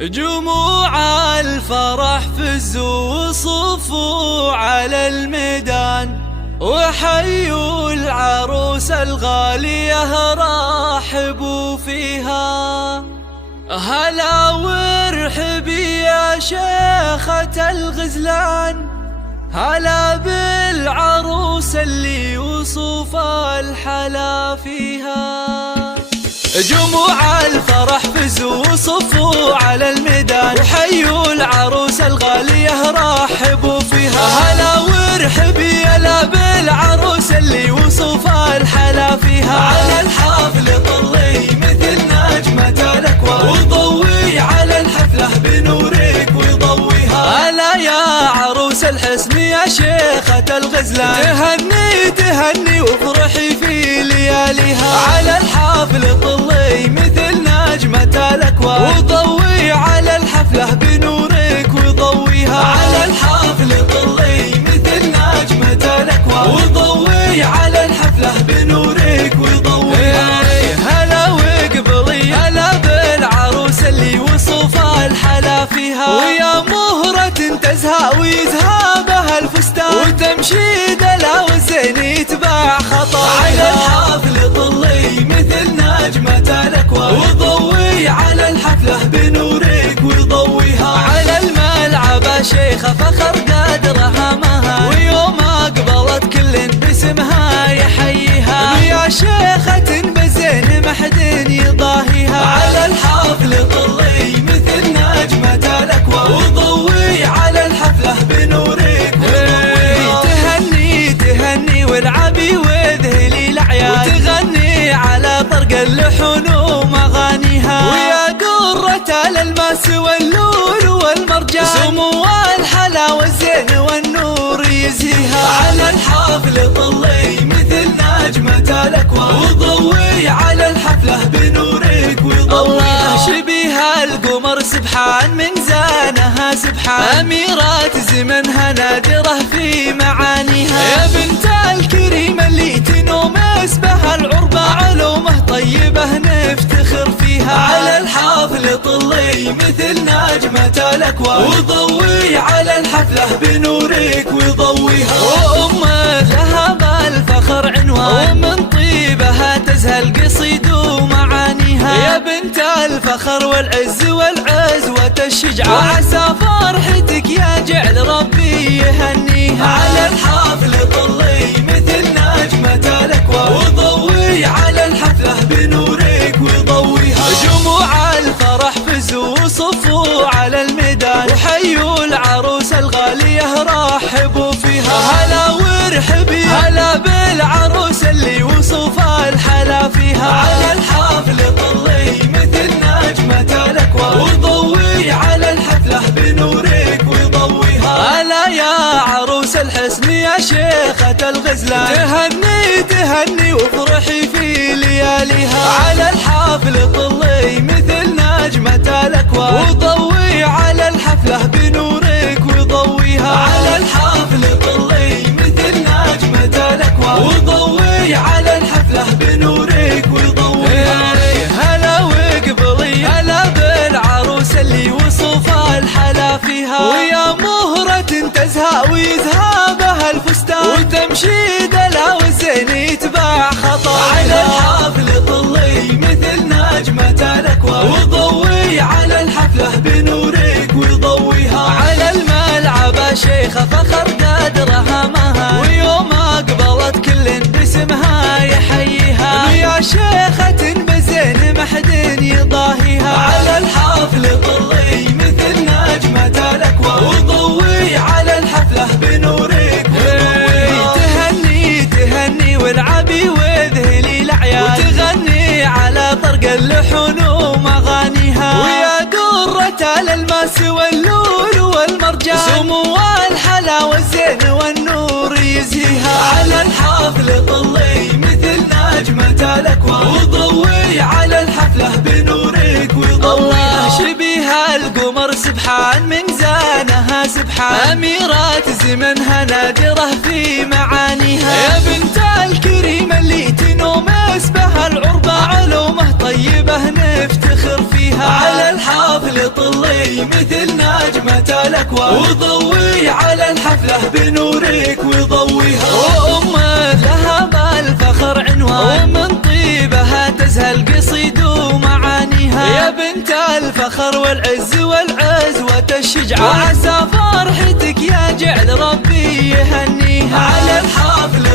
جموع الفرح فزوا وصفوا على الميدان، وحيوا العروس الغالية رحبوا فيها. هلا وارحبي يا شيخة الغزلان، هلا بالعروس اللي وصف الحلا فيها. جموع الفرح فزوا وصفوا على الميدان، وحيوا العروس الغالية رحبوا فيها. هلا وارحبي يلا بالعروس اللي وصف الحلا فيها. على الحفل طلي مثل نجمة الأكوان، وضوي على الحفلة بنورك ويضويها. هلا يا عروس الحسن يا شيخة الغزلان، تهني تهني وافرحي في لياليها. على الحفل طلي مثل نجمة الأكوان، وضوي على الحفلة بنورك وضويها. على الحفل طلي مثل نجمة الأكوان، وضوي على الحفلة بنورك وضويها. هلا وقبلي هلا بالعروس اللي وصف الحلا فيها. ويا مهرة تزهى ويزهى بها الفستان، وتمشي دلا والزين يتبع خطايا. على الحفل طلي مثل نجمة الأكوان، وضوي على الحفلة بنورك وضويها. على الملعب شيخة فخر قدرها مها، ويوم أقبلت كل باسمها يحييها. يا شيخة بزين ما حد يضاهيها. على الحفل طلي مثل نجمة الأكوان، وضوي على الحفلة بنورك وضويها. تهني تهني والعبي وذهلي الأعياد، وتغني على طرق اللحون ومغانيها. ويا قرة الألماس واللول والمرجان، سمو الحلا والزين والنور يزهيها. على الحفل طلي مثل نجمة الأكوان، وضوي على الحفلة بنورك وضويها. الله شبيها القمر سبحان من زانها سبحان، أميرات زمنها نادرة في معانيها. يا بنت الكريم اللي تنوم اسمها العربة، علومه طيبة نفتخر فيها. على الحفل طلي مثل نجمة الأكوان، وضوي على الحفلة بنورك وضويها. وأمه لها بالفخر عنوان، ومن طيبها تزهى القصيد ومعانيها. يا بنت الفخر والعز والعزوة الشجعان، وعسى فرحتك يا جعل ربي يهنيها. على الحفل طلي مثل نجمة الأكوان، وضوي على الحفلة بنورك وضويها. جموع الفرح فزوا وصفوا على الميدان، وحيوا العروس الغالية رحبوا فيها. هلا وارحبي هلا بالعروس اللي وصف الحلا فيها. على الحفل طلي مثل نجمة الأكوان، وضوي على الحفلة بنورك وضويها. هلا يا عروس الحسن يا شيخة الغزلان، تهني تهني وافرحي في لياليها. على الحفل طلي مثل نجمة الأكوان، وضوي على الحفلة بنورك وضويها. على الحفل طلي مثل نجمة الأكوان، وضوي على الحفلة بنورك وضويها. هلا وقبلي هلا بالعروس اللي وصف الحلا فيها. ويا مهرة تزهى ويزهى بها الفستان، وتمشي دلا والزين يتبع خطايا. على الحفل طلي مثل نجمة الأكوان، وضوي على الحفلة بنورك وضويها. على الملعب شيخة فخر قدرها مها، ويوم أقبلت كل باسمها يحييها. يا شيخة بزين ما حد يضاهيها. على الحفل طلي مثل نجمة الأكوان، وضوي على الحفلة بنورك وضويها. تهني تهني والعبي وذهلي الأعياد، وتغني على طرق اللحون ومغانيها. ويا قرة الألماس واللول والمرجان، سمو الحلا والزين والنور يزهيها. على الحفل طلي مثل نجمة الأكوان، وضوي على الحفلة بنورك وضويها. الله شبيها القمر سبحان من زانها سبحان، أميرات زمنها نادرة في معانيها. يا بنت الكريم اللي تنوم اسمها العربة، علومه طيبة نفتخر فيها. على الحافل طلي مثل نجمة الأكوان، وضوي على الحفلة بنورك وضويها. وأمة لها بالفخر عنوان، ومن طيبها تزهى القصيد ومعانيها. يا بنت الفخر والعز والعزوة الشجعان، وعسى فرحتك يا جعل ربي يهنيها. على الحافل